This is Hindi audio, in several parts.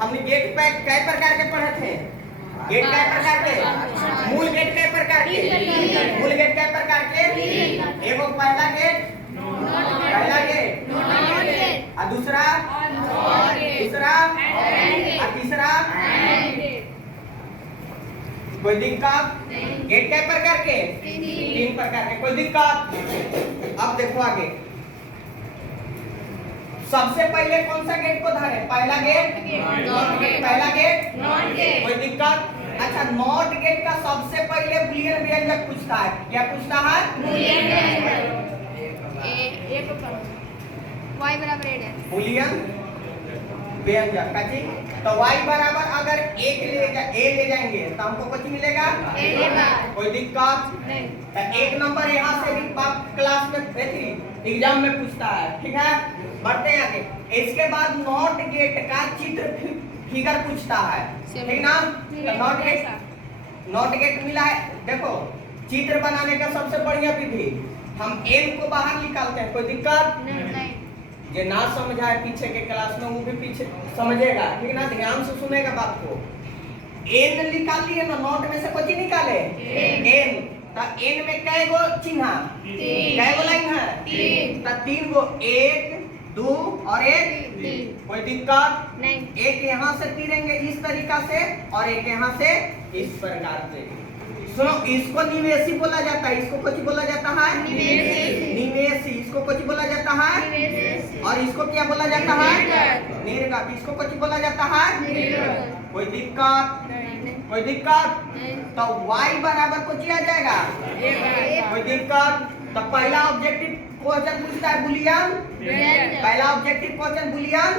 हमने गेट पे कई प्रकार के पढ़े थे। गेट कई प्रकार के, मूल गेट कई प्रकार के, मूल गेट कई प्रकार के, एगो पहला गेट, और दूसरा, और तीसरा। कोई दिक्कत? गेट कई प्रकार के? 3 प्रकार के। कोई दिक्कत? अब देखो आगे, सबसे पहले कौन सा गेट को धरे? पहला गेट, पहला गेट। कोई दिक्कत? अच्छा, नॉट गेट का सबसे पहले बूलियन व्यंजक पूछता है। क्या पूछता है? y बराबर a है। बूलियन व्यंजक का जी। तो y बराबर अगर a ले जाएंगे तो हमको कुछ मिलेगा? कोई दिक्कत? तो 1 नंबर यहाँ से भी क्लास में एग्जाम में पूछता है। ठीक है, बढ़ते हैं आगे। इसके बाद नॉट गेट का चित्र फिगर पूछता है। ठीक ना? तो नॉट गेट मिला है। देखो, चित्र बनाने का सबसे बढ़िया विधि, हम n को बाहर निकालते हैं। कोई दिक्कत? ये ना समझा है पीछे के क्लास में, वो भी पीछे समझेगा। ठीक ना? ध्यान से सुनेगा बात को। n निकाल लिए ना, नॉट में से कुछ निकाले n। तो n में कै गो चिन्ह, कै गो लाइन है? 3। तो 3 गो, 1 2 और 1। कोई दिक्कत नहीं। एक यहाँ से तीरेंगे इस तरीका से और एक यहाँ से इस प्रकार से। सुनो, इसको निवेशी बोला जाता है। इसको कुछ बोला जाता है? निवेशी। इसको कुछ बोला जाता है? और इसको क्या बोला जाता है? निर्गत। इसको कुछ बोला जाता है? कोई दिक्कत? कोई दिक्कत? तो y बराबर कुछ आ जाएगा? कोई दिक्कत? तो पहला ऑब्जेक्टिव क्वेश्चन पूछता है बूलियन, पहला ऑब्जेक्टिव क्वेश्चन बूलियन,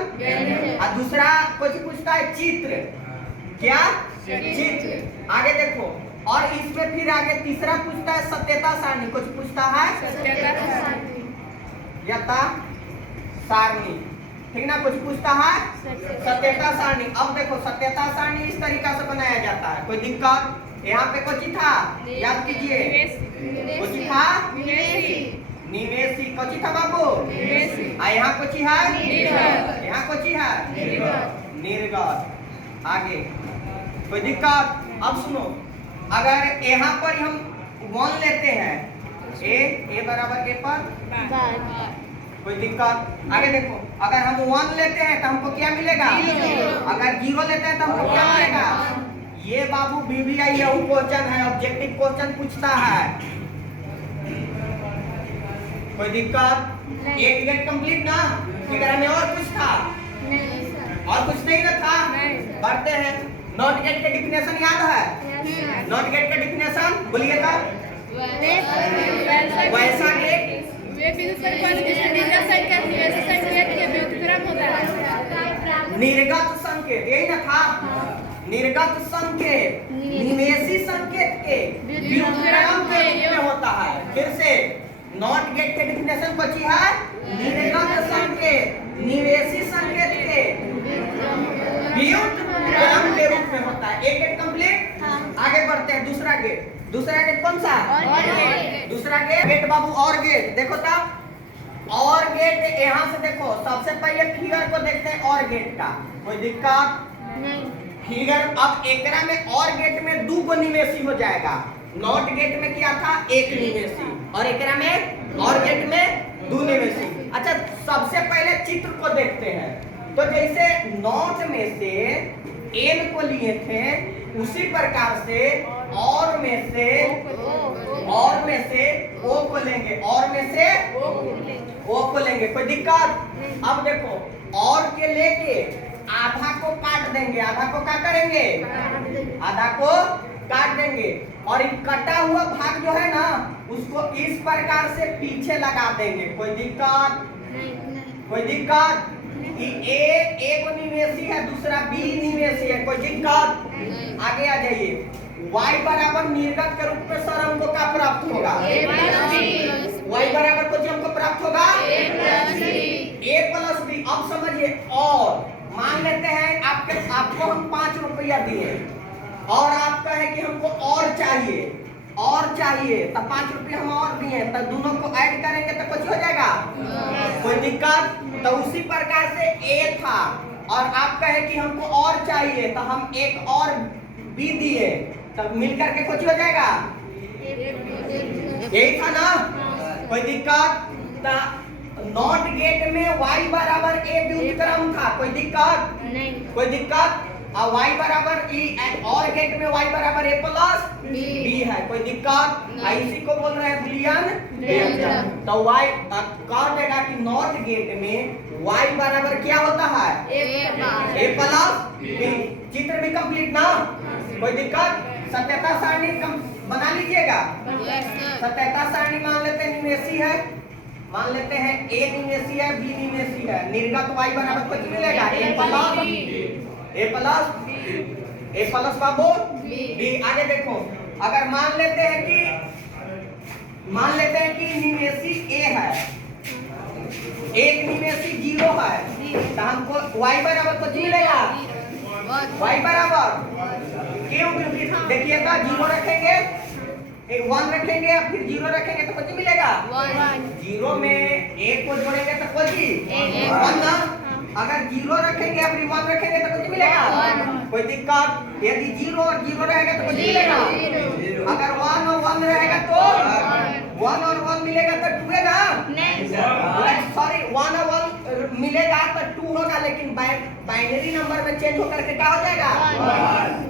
और दूसरा कुछ पूछता है चित्र। क्या? चित्र। आगे देखो, और इसमें फिर आगे तीसरा पूछता है सत्यता सारणी। कुछ पूछता है? यथा सारणी। ठीक ना? कुछ पूछता है सत्यता सारणी। अब देखो, सत्यता सारणी इस तरीका से बनाया जाता है। कोई दिक्कत? यहाँ पे कुछ था, याद कीजिए, कुछ था निवेशी। कुछ था बाबू? यहाँ कुछ है, यहाँ कुछ है निर्गत। आगे कोई दिक्कत? अब सुनो, अगर यहाँ पर हम 1 लेते हैं, a बराबर a पर, कोई दिक्कत? आगे देखो, अगर हम 1 लेते हैं तो हमको क्या मिलेगा? अगर 0 लेते हैं तो हमको क्या मिलेगा? ये बाबू BBI क्वेश्चन है, ऑब्जेक्टिव क्वेश्चन पूछता है। कोई दिक्कत? एक गेट कंप्लीट ना? फिगर में और कुछ था? और कुछ नहीं ना था? बढ़ते हैं। नॉट गेट के डिफिनेशन याद है? नॉट गेट का डिफिनेशन बोलिएगा। वैसा गेट निर्गत संकेत, यही ना था? निर्गत संकेत निवेशी संकेत के व्युत्क्रम के रूप में होता है। फिर से, नॉट गेट के डिफिनेशन बची है? निर्गत संकेत निवेशी संकेत के व्युत्क्रम के रूप में होता है। एक गेट कंप्लीट। आगे बढ़ते हैं। दूसरा गेट, दूसरा गेट कौन सा? दूसरा गेट बाबू और गेट देखो तब। और गेट यहाँ से देखो, सबसे पहले फिगर को देखते हैं और गेट का। कोई दिक्कत? फिगर। अब एकरा में और गेट में 2 गो निवेशी हो जाएगा। नॉट गेट में क्या था? 1 निवेशी, और एकरा में और गेट में 2 निवेशी। अच्छा, सबसे पहले चित्र को देखते हैं। तो जैसे नॉट में से n को लिए थे, उसी प्रकार से और में से o को लेंगे, और में से o को लेंगे। कोई दिक्कत? अब देखो, और के लेके आधा को काट देंगे। आधा को क्या करेंगे? आधा को काट देंगे, और कटा हुआ भाग जो है ना, उसको इस प्रकार से पीछे लगा देंगे। कोई दिक्कत? कोई दिक्कत? ए को निवेशी है, दूसरा B निवेशी है। कोई दिक्कत? आगे आ जाइए। y बराबर निर्गत के रूप में सर हमको क्या प्राप्त होगा? y बराबर कुछ हमको प्राप्त होगा? a plus b। अब समझिए, और मान लेते हैं आपको हम 5 रुपया दिए, और आपका है कि हमको और चाहिए, तो 5 रुपये हम और दिए, तो दोनों को ऐड करेंगे तो कुछ हो जाएगा? कोई दिक्कत? तो उसी प्रकार से a था, और आप कहे कि हमको और चाहिए तो हम एक और बी दिए, तब मिलकर के कुछ हो जाएगा। यही था ना, कोई दिक्कत? नॉट गेट में y बराबर a व्युत्क्रम था, कोई दिक्कत नहीं, कोई दिक्कत? और y बराबर e, और गेट में y बराबर a प्लस b है, कोई दिक्कत? इसी को बोल रहे हैं बुलियन व्यंजक। तो y कह देगा कि नॉट गेट में y बराबर क्या होता है, a प्लस b। चित्र भी कंप्लीट ना, कोई दिक्कत? सत्यता सारणी बना लीजिएगा। सत्यता सारणी मान लेते हैं निमेषी है, मान लेते हैं a निमेषी है, b निमेषी है, निर्गत y बराबर कुछ मिलेगा a प्लस बाबू b। आगे देखो, अगर मान लेते हैं कि निमेषी a है, एक निमेषी 0 है, तो हमको y बराबर कुछ मिलेगा, y बराबर क्यों? क्योंकि देखिएगा 0 रखेंगे, एक 1 रखेंगे, फिर 0 रखेंगे तो कुछ मिलेगा 0 में 1 को जोड़ेंगे तो कुछ 1 ना। अगर 0 रखेंगे फिर 1 रखेंगे तो कुछ मिलेगा, कोई दिक्कत? यदि 0 और 0 रहेगा तो कुछ मिलेगा। अगर 1 और 1 रहेगा तो 1 और 1 मिलेगा तो 2 है ना, सॉरी 1 और 1 मिलेगा तो 2 होगा, लेकिन बाइनरी नंबर में चेंज होकर के क्या हो जाएगा,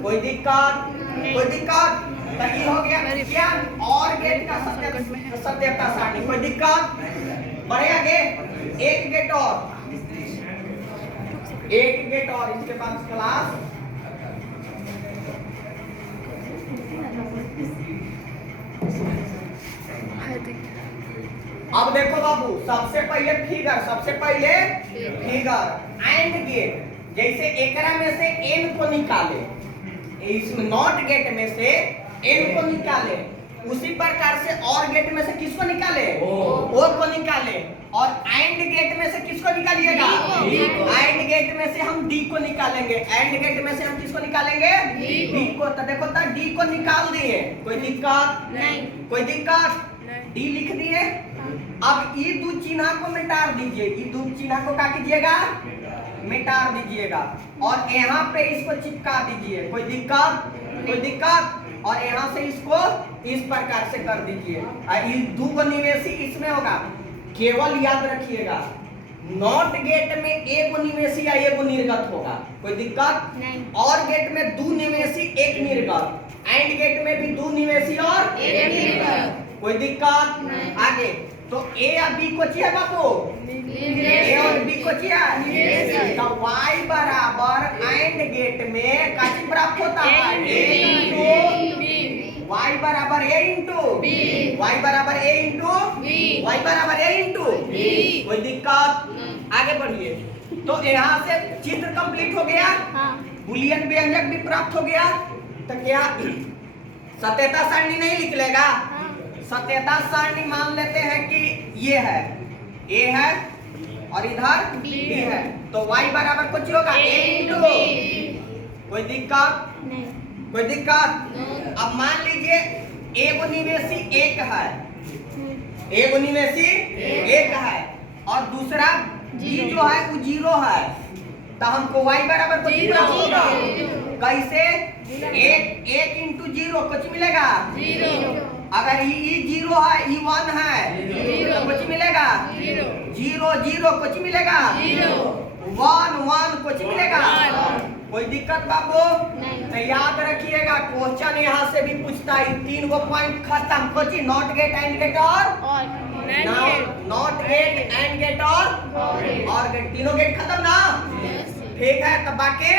कोई दिक्कत कोई दिक्कत? तो ये हो गया क्या, और गेट का सत्यता सारणी, कोई दिक्कत? बढ़े आगे, एक गेट और इसके बाद क्लास अब देखो बाबू, सबसे पहले फिगर एंड गेट, जैसे एकरा में से n को निकाले, इसमें नॉट गेट में से n को निकाले, उसी प्रकार से और गेट में से किसको निकाले, o को निकाले, और एंड गेट में से किसको निकालिएगा, एंड गेट में से हम d को निकालेंगे, एंड गेट में से हम किसको निकालेंगे, d को। तो देखो तो d को निकाल दिए, कोई दिक्कत नहीं, कोई दिक्कत? d लिख दिए। अब ये दो चिन्ह को मिटा दीजिए, ये दो चिन्ह को क्या कीजिएगा, मिटा दीजिएगा, और यहाँ पे इसको चिपका दीजिए, कोई दिक्कत कोई दिक्कत? और यहाँ से इसको इस प्रकार से कर दीजिए, ये दो निवेशी इसमें होगा। केवल याद रखिएगा, नॉट गेट में एक निवेशी या एक निर्गत होगा, कोई दिक्कत नहीं, और गेट में दो निवेशी एक निर्गत, एंड गेट में भी दो निवेशी और एक निर्गत, कोई दिक्कत नहीं। आगे तो a या b को चाहिए बाबू, a और b को चाहिए, तो y बराबर एंड गेट में क्या प्राप्त होता है, y बराबर a इंटू y बराबर a इंटू y बराबर a इंटू, कोई दिक्कत? आगे बढ़िए। तो यहाँ से चित्र कंप्लीट हो गया, बुलियन व्यंजक भी प्राप्त हो गया। तो क्या सत्यता सारणी नहीं लिख लेगा? सत्यता सारणी मान लेते हैं कि ये है, a है और इधर b है, तो y बराबर कुछ होगा a इंटू, कोई दिक्कत नहीं, कोई दिक्कत? अब मान लीजिए एक निवेशी एक है, एक निवेशी एक है, और दूसरा b जो है वो 0 है, तो हमको y बराबर कुछ प्राप्त होगा, कैसे? एक इंटू 0 कुछ मिलेगा, अगर ये 0 है, ये 1 है, तो कुछ मिलेगा, 0 कुछ मिलेगा, 1 कुछ मिलेगा, कोई दिक्कत बाबू? तो याद रखिएगा, क्वेश्चन यहाँ से भी पूछता है, 3 गो पॉइंट खत्म, कुछ नॉट गेट एंड गेट और नॉट गेट एंड गेट और गेट, तीनों गेट खत्म ना, ठीक है? तो बाकी